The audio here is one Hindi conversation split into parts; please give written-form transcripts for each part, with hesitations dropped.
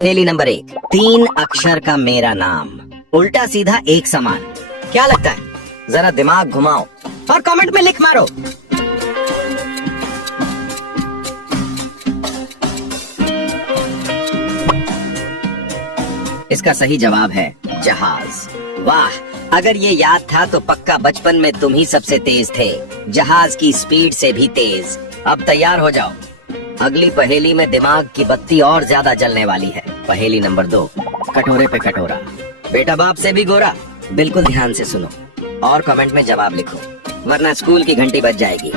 पहेली नंबर 1, 3 अक्षर का मेरा नाम, उल्टा सीधा एक समान, क्या लगता है? जरा दिमाग घुमाओ और कमेंट में लिख मारो। इसका सही जवाब है जहाज। वाह, अगर ये याद था तो पक्का बचपन में तुम ही सबसे तेज थे, जहाज की स्पीड से भी तेज। अब तैयार हो जाओ, अगली पहेली में दिमाग की बत्ती और ज्यादा जलने वाली है। पहेली नंबर 2, कटोरे पे कटोरा, बेटा बाप से भी गोरा। बिल्कुल ध्यान से सुनो और कमेंट में जवाब लिखो, वरना स्कूल की घंटी बज जाएगी।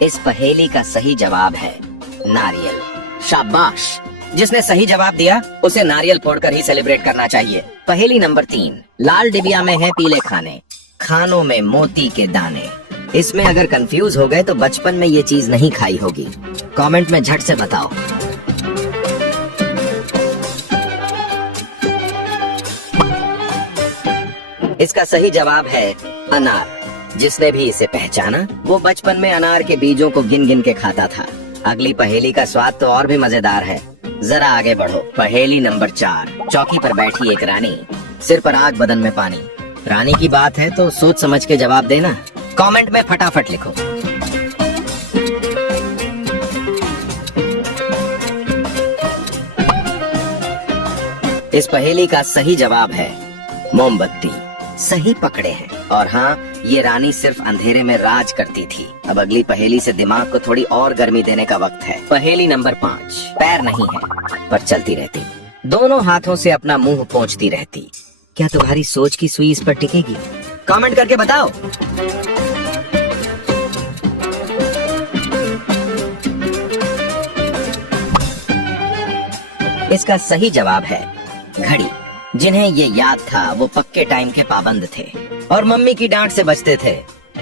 इस पहेली का सही जवाब है नारियल। शाबाश, जिसने सही जवाब दिया उसे नारियल फोड़कर ही सेलिब्रेट करना चाहिए। पहेली नंबर 3, लाल डिबिया में है पीले खाने, खानों में मोती के दाने। इसमें अगर कंफ्यूज हो गए तो बचपन में ये चीज नहीं खाई होगी। कमेंट में झट से बताओ। इसका सही जवाब है अनार। जिसने भी इसे पहचाना वो बचपन में अनार के बीजों को गिन गिन के खाता था। अगली पहेली का स्वाद तो और भी मजेदार है, जरा आगे बढ़ो। पहेली नंबर 4, चौकी पर बैठी एक रानी, सिर पर आग बदन में पानी। रानी की बात है तो सोच समझ के जवाब देना। कमेंट में फटाफट लिखो। इस पहेली का सही जवाब है मोमबत्ती। सही पकड़े हैं। और हाँ, ये रानी सिर्फ अंधेरे में राज करती थी। अब अगली पहेली से दिमाग को थोड़ी और गर्मी देने का वक्त है। पहेली नंबर 5, पैर नहीं है पर चलती रहती, दोनों हाथों से अपना मुंह पोंछती रहती। क्या तुम्हारी सोच की सुई इस पर टिकेगी? कमेंट करके बताओ। इसका सही जवाब है घड़ी। जिन्हें ये याद था वो पक्के टाइम के पाबंद थे और मम्मी की डांट से बचते थे।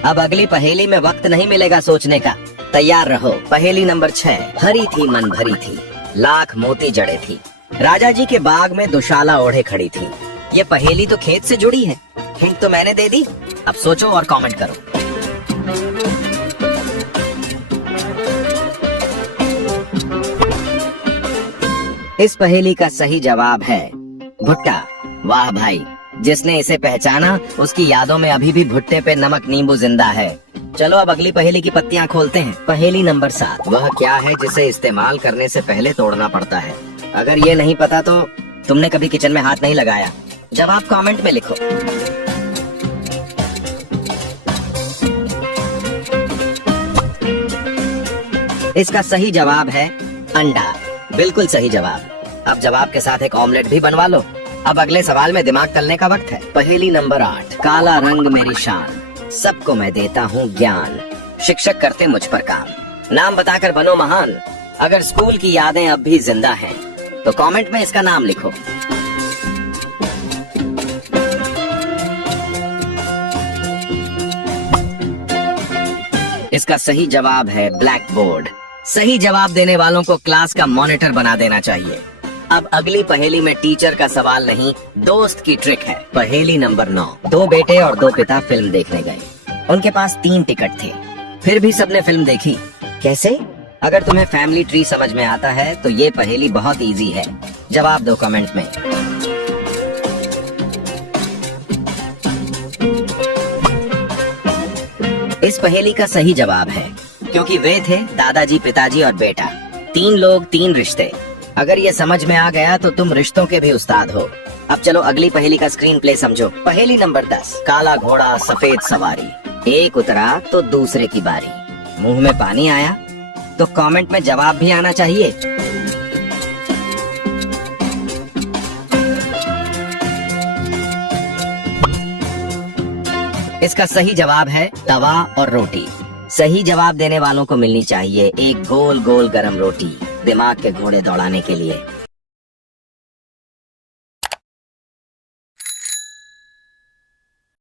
अब अगली पहेली में वक्त नहीं मिलेगा सोचने का, तैयार रहो। पहेली नंबर 6, हरी थी मन भरी थी, लाख मोती जड़े थी, राजा जी के बाग में दुशाला ओढ़े खड़ी थी। ये पहेली तो खेत से जुड़ी है, हिंट तो मैंने दे दी। अब सोचो और कमेंट करो। इस पहेली का सही जवाब है भुट्टा। वाह भाई, जिसने इसे पहचाना उसकी यादों में अभी भी भुट्टे पे नमक नींबू जिंदा है। चलो अब अगली पहेली की पत्तियां खोलते हैं। पहेली नंबर 7, वह क्या है जिसे इस्तेमाल करने से पहले तोड़ना पड़ता है? अगर ये नहीं पता तो तुमने कभी किचन में हाथ नहीं लगाया। जवाब कमेंट में लिखो। इसका सही जवाब है अंडा। बिल्कुल सही जवाब। अब जवाब के साथ एक ऑमलेट भी बनवा लो। अब अगले सवाल में दिमाग तलने का वक्त है। पहेली नंबर 8, काला रंग मेरी शान, सबको मैं देता हूँ ज्ञान, शिक्षक करते मुझ पर काम, नाम बताकर बनो महान। अगर स्कूल की यादें अब भी जिंदा हैं तो कमेंट में इसका नाम लिखो। इसका सही जवाब है ब्लैक बोर्ड। सही जवाब देने वालों को क्लास का मॉनिटर बना देना चाहिए। अब अगली पहेली में टीचर का सवाल नहीं, दोस्त की ट्रिक है। पहेली नंबर 9, 2 बेटे और 2 पिता फिल्म देखने गए। उनके पास 3 टिकट थे, फिर भी सबने फिल्म देखी। कैसे? अगर तुम्हें फैमिली ट्री समझ में आता है तो ये पहेली बहुत इजी है। जवाब दो कमेंट में। इस पहेली का सही जवाब है, क्योंकि वे थे दादाजी, पिताजी और बेटा। 3 लोग 3 रिश्ते। अगर ये समझ में आ गया तो तुम रिश्तों के भी उस्ताद हो। अब चलो अगली पहेली का स्क्रीन प्ले समझो। पहेली नंबर 10, काला घोड़ा सफेद सवारी, एक उतरा तो दूसरे की बारी, मुंह में पानी आया तो कमेंट में जवाब भी आना चाहिए। इसका सही जवाब है तवा और रोटी। सही जवाब देने वालों को मिलनी चाहिए एक गोल गोल गरम रोटी, दिमाग के घोड़े दौड़ाने के लिए।